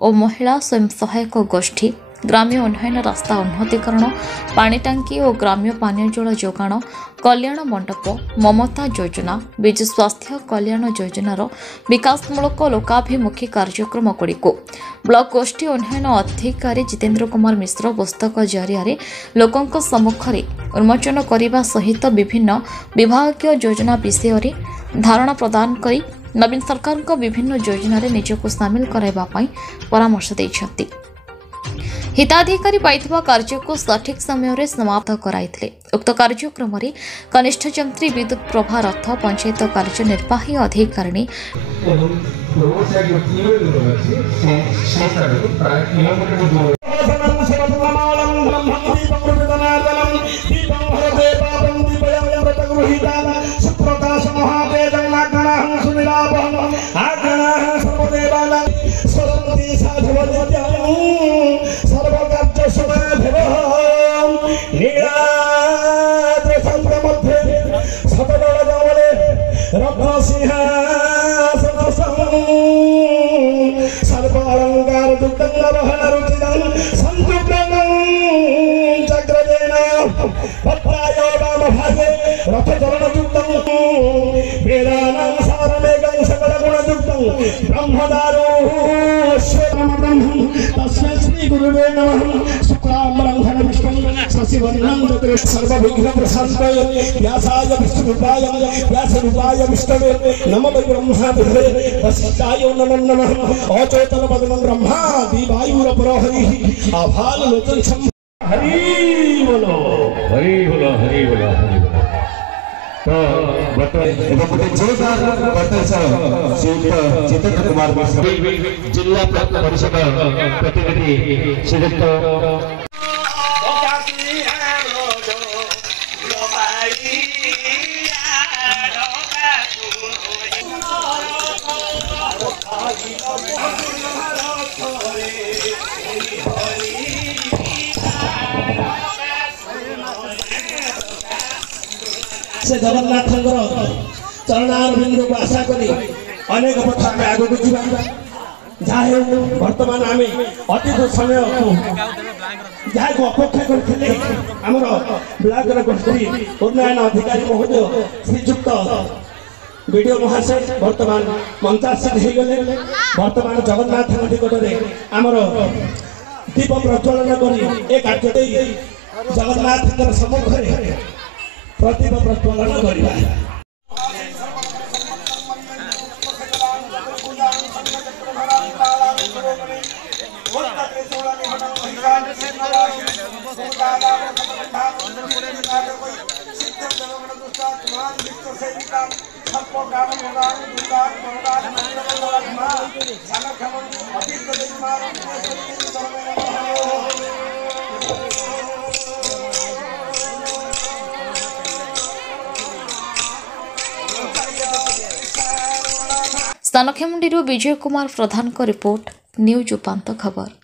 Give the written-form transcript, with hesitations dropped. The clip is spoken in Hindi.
और महिला स्वयं सहायक गोष्ठी ग्राम्य उन्नयन रास्ता उन्नतीकरण पानी टांकी और ग्राम्य पानीय जल जोगाण कल्याण मंडप ममता योजना विजु स्वास्थ्य कल्याण योजनार विकासमूलक लोकाभिमुखी कार्यक्रम गुड़िक ब्लॉक गोष्ठी उन्नयन अधिकारी जितेन्द्र कुमार मिश्र पुस्तक जरिया लोकों सम्मुखें उन्मोचन करने सहित विभिन्न विभागीय योजना विषय धारणा प्रदान कर नवीन सरकार विभिन्न योजन निजक सामिल कराइबा परामर्श देइछन्ति। हिताधिकारी पाइथिबा कार्य को सठिक समय समाप्त कराइथिले। उक्त कार्यक्रम में कनिष्ठ जंत्री विद्युत प्रभा रथ पंचायत कार्यनिर्वाही अधिकारी सर्वविघ्न प्रशांताय व्यासाय विष्णुरूपाय व्यासरूपाय विष्णवे नमो ब्रह्मा विष्णवे वसिष्ठाय नमो नमः अचेतन पद्मं ब्रह्मा दिवायुरपरहरिः आभाल लोचन सम हरि बोलो हरि बोलो हरि बोलो हरि बोलो। तो बटे जोरदार बटे श्रीयुक्त जितेन्द्र कुमार मिश्र जिला परिषद प्रतिनिधि श्रीयुक्त से जगन्नाथ चरणार बिंदु को आशा करी अनेक पथ आम आग को जहाँ बर्तमान आम अतीत समय जहाँ को अपेक्षा करते आमर ब्लॉक गोष्ठी उन्नयन अधिकारी महोदय श्रीजुक्त वीडियो महाशय बर्तमान मंचासीन हो गले। बर्तमान जगन्नाथ निकटने आमर दीप प्रज्वलन कर एक कार्य जगन्नाथ सम्मुखें प्रदीप प्रज्वलन करवा स्थानखेमुंडी विजय कुमार प्रधान को रिपोर्ट न्यूज उपांत खबर।